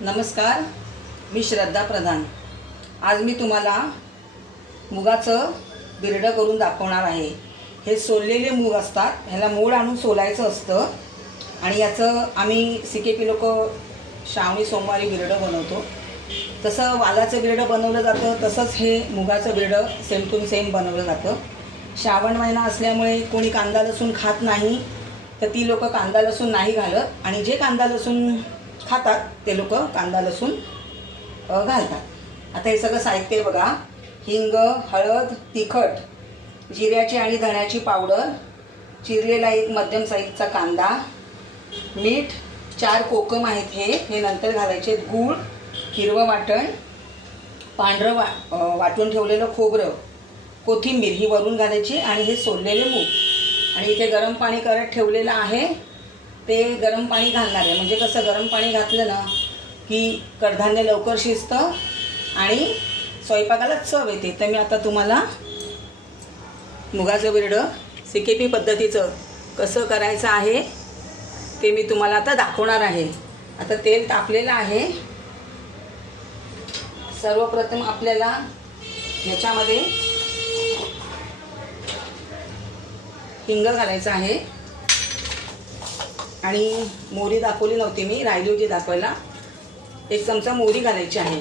नमस्कार, मी श्रद्धा प्रधान। आज मी तुम्हाला मुगाचं बिरडं करून दाखवणार आहे। हे सोललेले मूग असतात, ह्याला मोड आणून सोलायचं असतं आणि याचं आम्ही सीकेपी लोक श्रावणी सोमवारी बिरडं बनवतो। तसं वालाचं बिरडं बनवलं जातं, तसंच हे मुगाचं बिरडं सेम टू सेम बनवलं जातं। श्रावण महिना असल्यामुळे कोणी कांदा लसूण खात नाही, तर ती लोक कांदा लसूण नाही घालत आणि जे कांदा लसूण खातात ते लोक कांदा लसूण घालतात। आता हे सगळं साहित्य बघा। हिंग, हळद, तिखट, जिऱ्याची आणि धण्याची पावडर, चिरलेला एक मध्यम साईजचा कांदा, मीठ, 4 कोकम आहेत हे नंतर घालायचे, गूळ, हिरवं वाटण, पांढरं वाटून ठेवलेलं खोबरं, कोथिंबीर ही वरून घालायची आणि हे सोललेले मूग। आणि इथे गरम पाणी करत ठेवलेलं आहे, ते गरम पाणी घालणार आहे। म्हणजे कसं गरम पाणी घातलं ना की कडधान्य लवकर शिजतं आणि स्वयंपाकाला चव येते। तर मी आता तुम्हाला मुगाचं बिरडं सीकेपी पद्धतीचं कसं करायचं आहे ते मी तुम्हाला आता दाखवणार आहे। आता तेल तापलेलं आहे। सर्वप्रथम आपल्याला याच्यामध्ये हिंग घालायचं आहे आणि मोहरी दाखवली नव्हती मी, राहिली होती दाखवायला। 1 चमचा मोहरी घालायची आहे।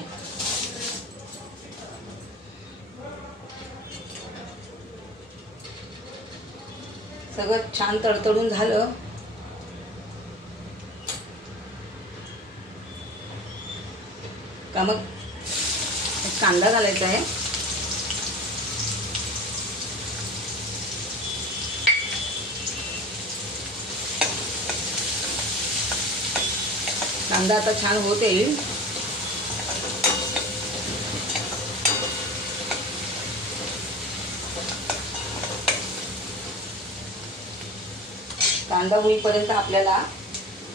सगळं छान तडतडून झालं का मग कांदा घालायचा आहे। कांदा आता छान होत येईल। कांदा होईपर्यंत आपल्याला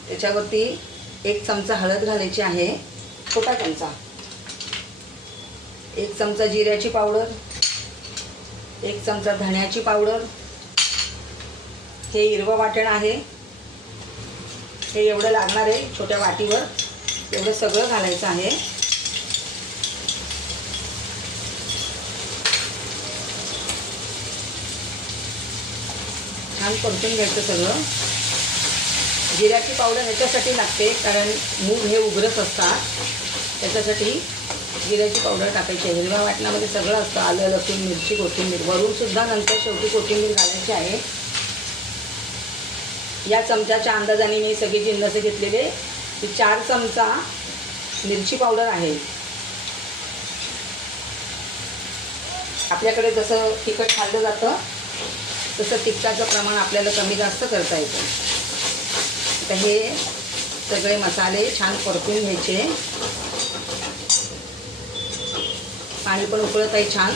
त्याच्यावरती 1 चमचा हळद घालायची आहे, छोटा चमचा, 1 चमचा जिऱ्याची पावडर, 1 चमचा धण्याची पावडर, हे हिरवं वाटण आहे, हे एवढं लागणार आहे छोट्या वाटीवर, एवढं सगळं घालायचं आहे। छान परतून घ्यायचं सगळं। जिऱ्याची पावडर ह्याच्यासाठी लागते कारण मूग हे उघडत असतात, त्याच्यासाठी जिऱ्याची पावडर टाकायची आहे। हिरव्या वाटणामध्ये सगळं असतं, आलं, लसूण, मिरची, कोथिंबीर, वरून सुद्धा नंतर शेवटी कोथिंबीर घालायची आहे। या चमच्याच्या अंदाजाने मी सगळे जिन्नस घेतलेले, 4 चमचा मिरची पावडर आहे। आपल्याकडे जसं तिखट खाल्लं जातं तसं तिखटाचं प्रमाण आपल्याला कमी जास्त करता येतं। आता हे सगळे मसाले छान परतून घ्यायचे। पाणी पण उकळत आहे छान,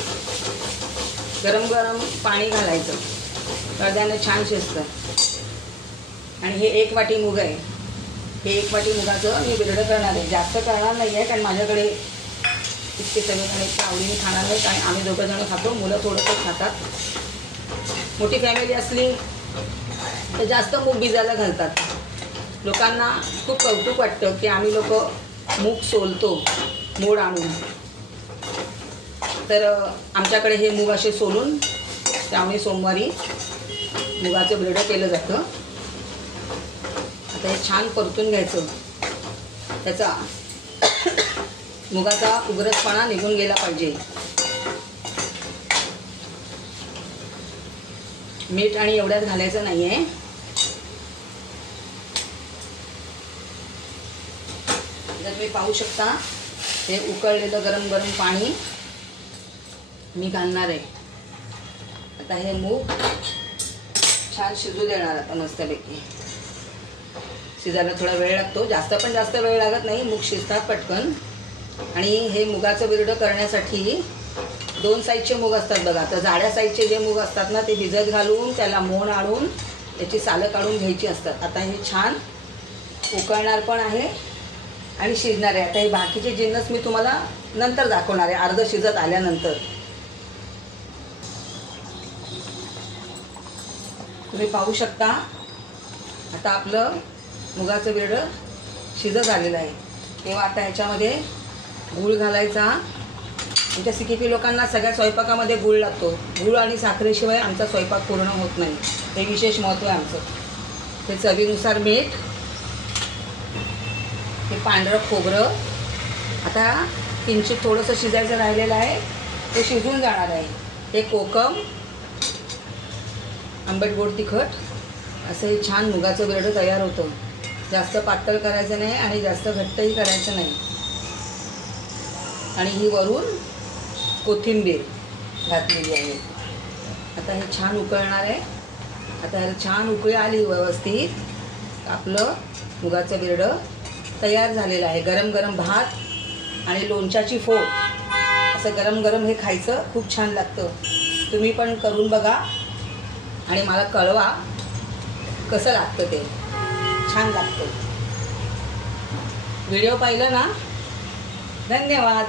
गरम गरम पाणी घालायचं, कडधान्य छान शिजतं। आणि हे 1 वाटी मूग आहे, हे 1 वाटी मुगाचं मी बिरडं करणार आहे। जास्त करणार नाही आहे कारण माझ्याकडे इतके सगळेजण आवडीने खाणार नाहीत आणि आम्ही 2 जण खातो, मुलं थोडंसं खातात। मोठी फॅमिली असली तर जास्त मूग भिजायला घालतात। लोकांना खूप कौतुक वाटतं की आम्ही लोक मूग सोलतो मोड आणून, तर आमच्याकडे हे मूग असे सोलून श्रावणी सोमवारी मुगाचं बिरडं केलं जातं। आता हे छान परतून घ्यायचं, त्याचा मुगाचा उग्रटपणा निघून गेला पाहिजे। मीठ आणि एवढ्यात घालायचं नाही आहे। जर तुम्ही पाहू शकता हे उकळलेलं गरम गरम पाणी मी घालणार आहे। आता हे मूग छान शिजू देणार आता मस्तपैकी। शिजायला थोडा वेळ लागतो, जास्त वेळ लागत नाही, मूग शिजतात पटकन। आणि हे मुगाचं बिरडं करण्यासाठी 2 साईजचे मूग असतात बघा। तर जाड्या साईजचे जे मूग असतात ना ते भिजत घालून त्याला मोड आणून त्याची सालं काढून घ्यायची असतात। आता हे छान उकळणार पण आहे आणि शिजणार आहे। आता हे बाकीचे जिन्नस मी तुम्हाला नंतर दाखवणार आहे, अर्ध शिजत आल्यानंतर। तुम्ही पाहू शकता आता आपलं मुगाचं बिरडं शिजत आलेलं आहे। तेव्हा आता ह्याच्यामध्ये गूळ घालायचा. आमच्या सिकिपी लोकांना सगळ्या स्वयंपाकामध्ये गूळ लागतो. गूळ आणि साखरेशिवाय आमचा स्वयंपाक पूर्ण होत नाही. हे विशेष महत्त्व आहे आमचं. ते चवीनुसार मीठ, हे पांढरं खोबरं आता किंचित थोडंसं शिजायचं राहिलेलं आहे, ते शिजून जाणार आहे. हे कोकम, आंबट गोड तिखट असं हे छान मुगाचं बिरडं तयार होतं. जास्त पातळ करायचं नाही आणि जास्त घट्टही करायचं नाही. आणि ही वरून कोथिंबीर घातलेली आहे. आता हे छान उकळणार आहे. आता ह्याला छान उकळी आली व्यवस्थित, आपलं मुगाचं बिरडं तयार झालेलं आहे. गरम गरम भात आणि लोणच्याची फोड असं गरम गरम हे खायचं खूप छान लागतं. तुम्ही पण करून बघा आणि मला कळवा कसं लागतं ते. छान लागतं. व्हिडिओ पाहिलं ना? धन्यवाद.